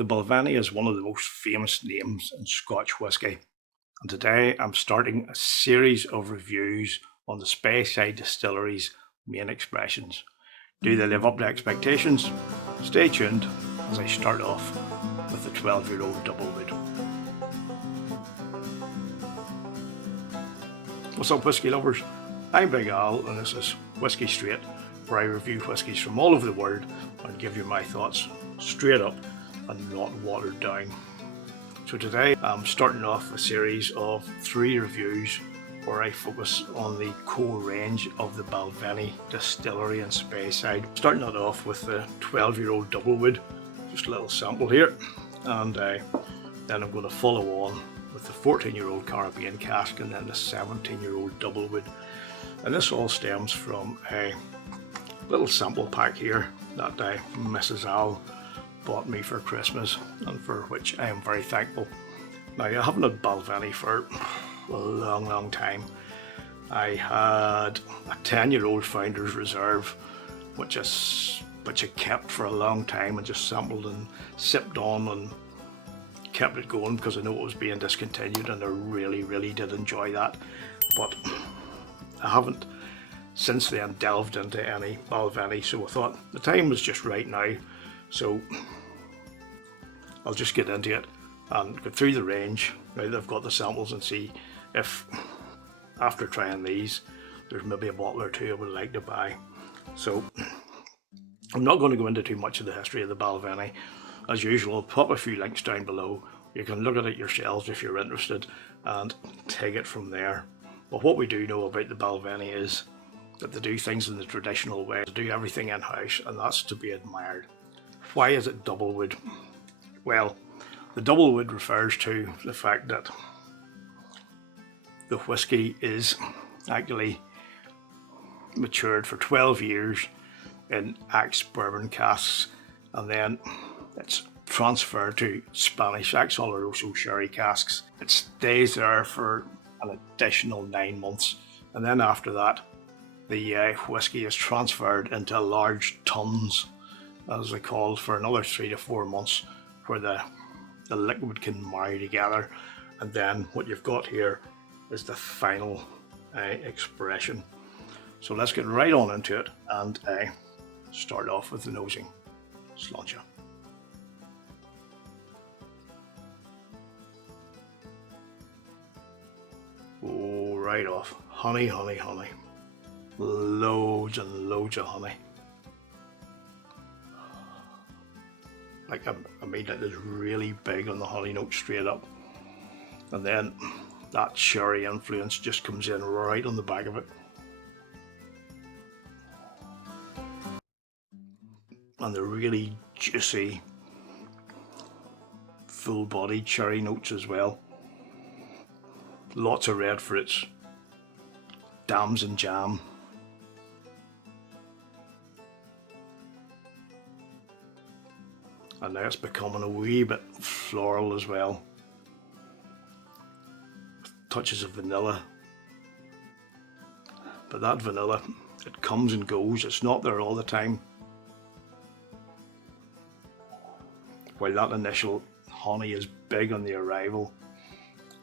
The Balvenie is one of the most famous names in Scotch whisky, and today I'm starting a series of reviews on the Speyside Distillery's main expressions. Do they live up to expectations? Stay tuned as I start off with the 12-year-old DoubleWood. What's up, whisky lovers? I'm Big Al and this is Whisky Straight, where I review whiskies from all over the world and give you my thoughts straight up and not watered down. So today I'm starting off a series of 3 reviews where I focus on the core range of the Balvenie distillery in Speyside. Starting it off with the 12-year-old DoubleWood, just a little sample here, and then I'm going to follow on with the 14-year-old Caribbean Cask and then the 17-year-old DoubleWood. And this all stems from a little sample pack here that Mrs. Al bought me for Christmas and for which I am very thankful. Now, I haven't had Balvenie for a long time. I had a 10-year-old Founder's Reserve which I kept for a long time and just sampled and sipped on and kept it going because I know it was being discontinued, and I really did enjoy that. But I haven't since then delved into any Balvenie, so I thought the time was just right now, so I'll just get into it and go through the range now that I've got the samples and see if after trying these there's maybe a bottle or two I would like to buy. So I'm not going to go into too much of the history of the Balvenie. As usual, I'll pop a few links down below. You can look at it yourselves if you're interested and take it from there. But what we do know about the Balvenie is that they do things in the traditional way, to do everything in-house, and that's to be admired. Why is it DoubleWood? Well, the DoubleWood refers to the fact that the whisky is actually matured for 12 years in Axe bourbon casks, and then it's transferred to Spanish Axe Oloroso sherry casks. It stays there for an additional 9 months, and then after that the whisky is transferred into large tuns, as they call, for another 3 to 4 months, where the liquid can marry together, and then what you've got here is the final expression. So let's get right on into it and start off with the nosing. Sláinte. Oh, right off. Honey. Loads and loads of honey. Like, I mean, it is really big on the honey note straight up. And then that sherry influence just comes in right on the back of it. And the really juicy, full-bodied cherry notes as well. Lots of red fruits, dams and jam. And now it's becoming a wee bit floral as well. Touches of vanilla. But that vanilla, it comes and goes, it's not there all the time. While that initial honey is big on the arrival,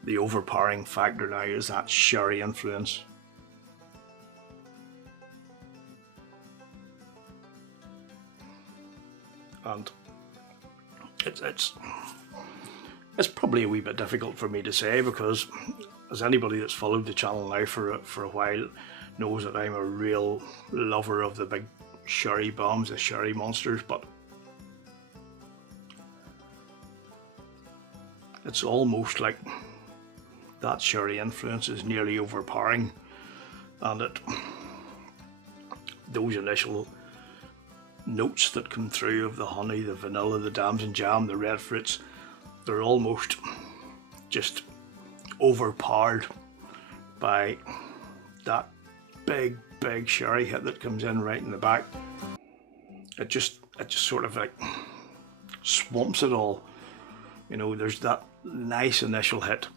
the overpowering factor now is that sherry influence. And it's probably a wee bit difficult for me to say, because as anybody that's followed the channel now for a while knows that I'm a real lover of the big sherry bombs, the sherry monsters, but it's almost like that sherry influence is nearly overpowering, and those initial notes that come through of the honey, the vanilla, the dams and jam, the red fruits, they're almost just overpowered by that big sherry hit that comes in right in the back. It just sort of like swamps it all. You know, there's that nice initial hit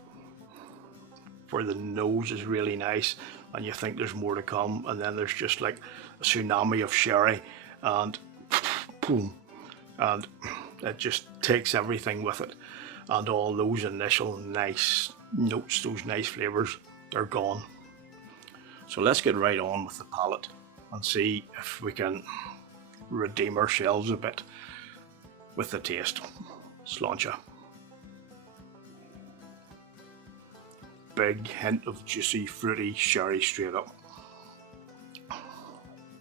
where the nose is really nice and you think there's more to come, and then there's just like a tsunami of sherry and boom, and It just takes everything with it, and all those initial nice notes, those nice flavours, they're gone. So let's get right on with the palate and see if we can redeem ourselves a bit with the taste. Sláinte. Big hint of juicy, fruity sherry straight up.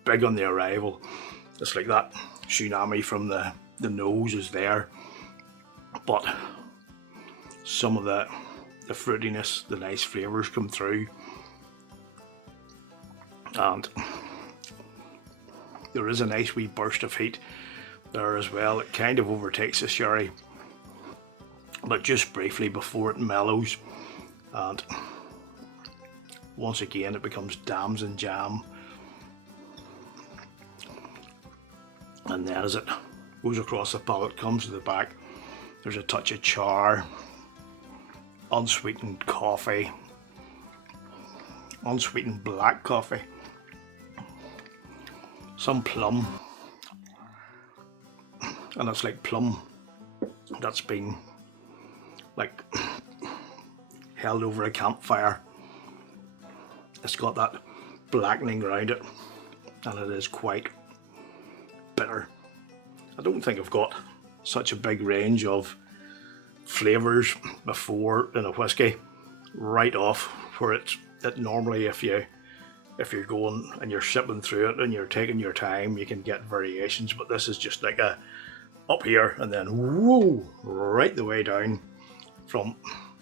Big on the arrival. It's like that tsunami from the nose is there, but some of the fruitiness, the nice flavours come through, and there is a nice wee burst of heat there as well. It kind of overtakes the sherry, but just briefly before it mellows, and once again it becomes damson jam. And then as it goes across the palate, comes to the back, there's a touch of char, unsweetened coffee, unsweetened black coffee, some plum, and it's like plum that's been like held over a campfire. It's got that blackening around it, and it is quite bitter. I don't think I've got such a big range of flavours before in a whisky, right off where it normally, if you're going and you're sipping through it and you're taking your time, you can get variations, but this is just like a up here and then whoa, right the way down from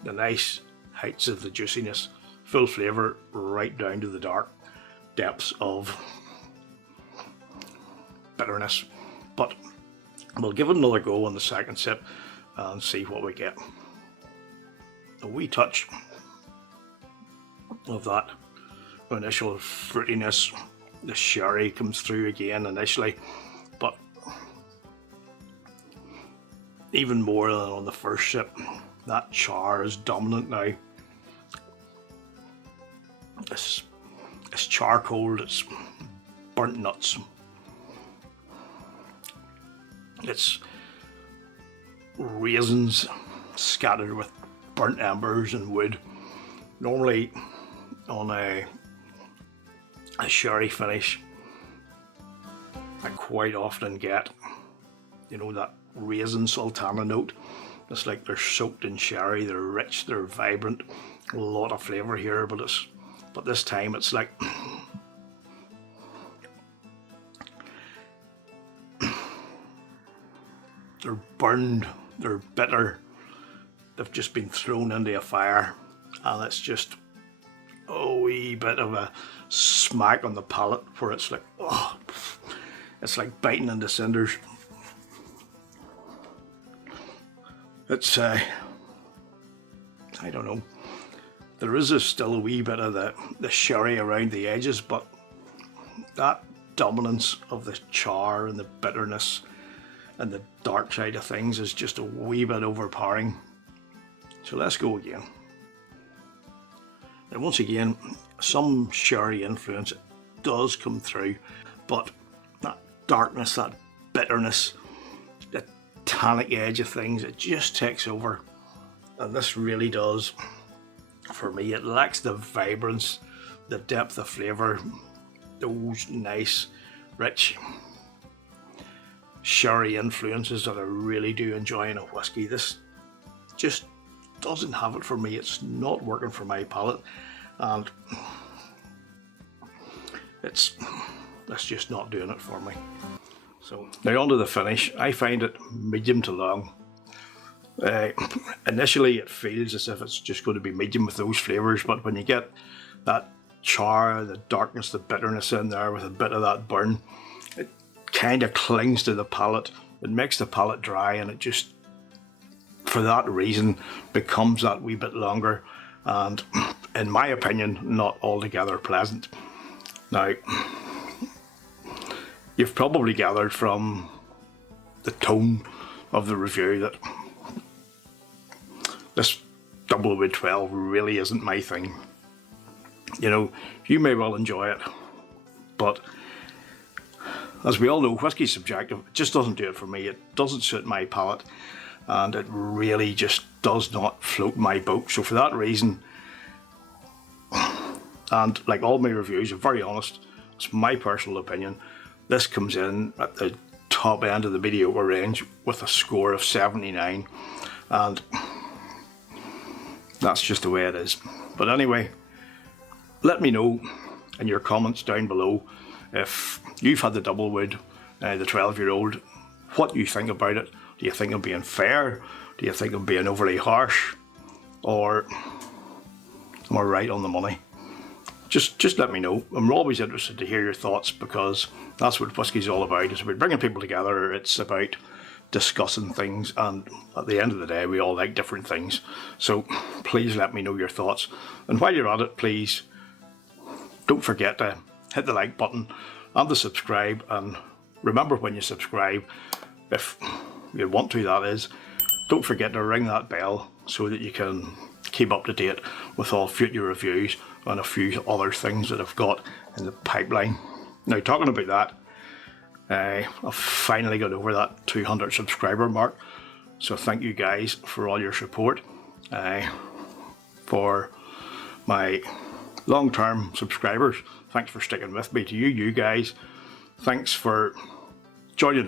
the nice heights of the juiciness, full flavour, right down to the dark depths of bitterness. But we'll give it another go on the second sip and see what we get. A wee touch of that initial fruitiness. The sherry comes through again initially, but even more than on the first sip, that char is dominant now. It's charcoal, it's burnt nuts, it's raisins scattered with burnt embers and wood. Normally on a sherry finish, I quite often get, that raisin sultana note. It's like they're soaked in sherry, they're rich, they're vibrant, a lot of flavour here, but this time it's like they're burned, they're bitter, they've just been thrown into a fire, and it's just a wee bit of a smack on the palate where it's like, oh, it's like biting into cinders. It's, I don't know, there is still a wee bit of the sherry around the edges, but that dominance of the char and the bitterness and the dark side of things is just a wee bit overpowering. So let's go again. And once again, some sherry influence does come through, but that darkness, that bitterness, the tannic edge of things, it just takes over. And this really does, for me, it lacks the vibrance, the depth of flavour, those nice, rich sherry influences that I really do enjoy in a whisky. This just doesn't have it for me. It's not working for my palate, and it's just not doing it for me. So now on to the finish. I find it medium to long. Initially it feels as if it's just going to be medium with those flavours, but when you get that char, the darkness, the bitterness in there with a bit of that burn, it kind of clings to the palate. It makes the palate dry, and it just, for that reason, becomes that wee bit longer, and in my opinion, not altogether pleasant. Now, you've probably gathered from the tone of the review that this DoubleWood 12 really isn't my thing. You may well enjoy it, but As we all know, whiskey's subjective. It just doesn't do it for me. It doesn't suit my palate, and it really just does not float my boat. So for that reason, and like all my reviews, I'm very honest, it's my personal opinion, this comes in at the top end of the mediocre range with a score of 79, and that's just the way it is. But anyway, let me know in your comments down below if you've had the DoubleWood, the 12-year-old, what you think about it. Do you think I'm being fair? Do you think I'm being overly harsh? Or am I right on the money? Just let me know. I'm always interested to hear your thoughts, because that's what whiskey's all about. It's about bringing people together. It's about discussing things, and at the end of the day, we all like different things. So please let me know your thoughts. And while you're at it, please don't forget to hit the like button and to subscribe. And remember, when you subscribe, if you want to, that is, don't forget to ring that bell so that you can keep up to date with all future reviews and a few other things that I've got in the pipeline. Now, talking about that, I've finally got over that 200 subscriber mark, so thank you guys for all your support. For my long-term subscribers, thanks for sticking with me. To you guys, thanks for joining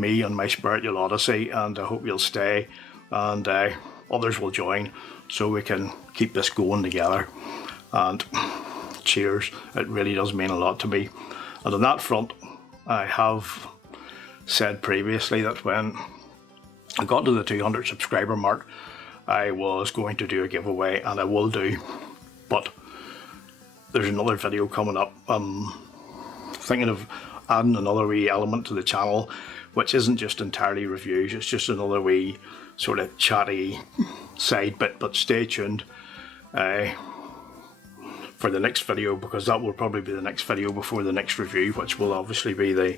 me on my spiritual odyssey, and I hope you'll stay, and others will join so we can keep this going together. And cheers, it really does mean a lot to me. And on that front, I have said previously that when I got to the 200 subscriber mark, I was going to do a giveaway, and I will do, but there's another video coming up. I'm thinking of adding another wee element to the channel, which isn't just entirely reviews, it's just another wee sort of chatty side bit. But stay tuned for the next video, because that will probably be the next video before the next review, which will obviously be the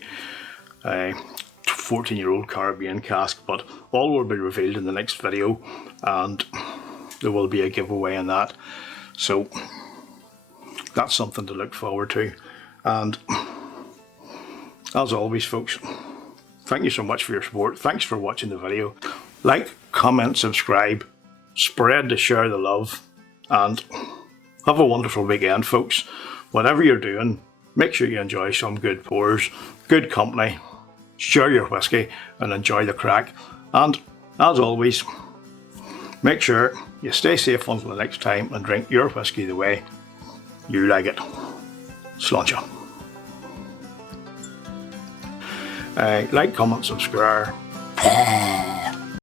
14-year-old Caribbean Cask. But all will be revealed in the next video, and there will be a giveaway in that. So that's something to look forward to. And as always, folks, thank you so much for your support. Thanks for watching the video. Like, comment, subscribe, spread to share the love, and have a wonderful weekend, folks. Whatever you're doing, make sure you enjoy some good pours, good company, share your whiskey, and enjoy the crack. And as always, make sure you stay safe until the next time, and drink your whiskey the way you like it. Sláinte. Like, comment, subscribe.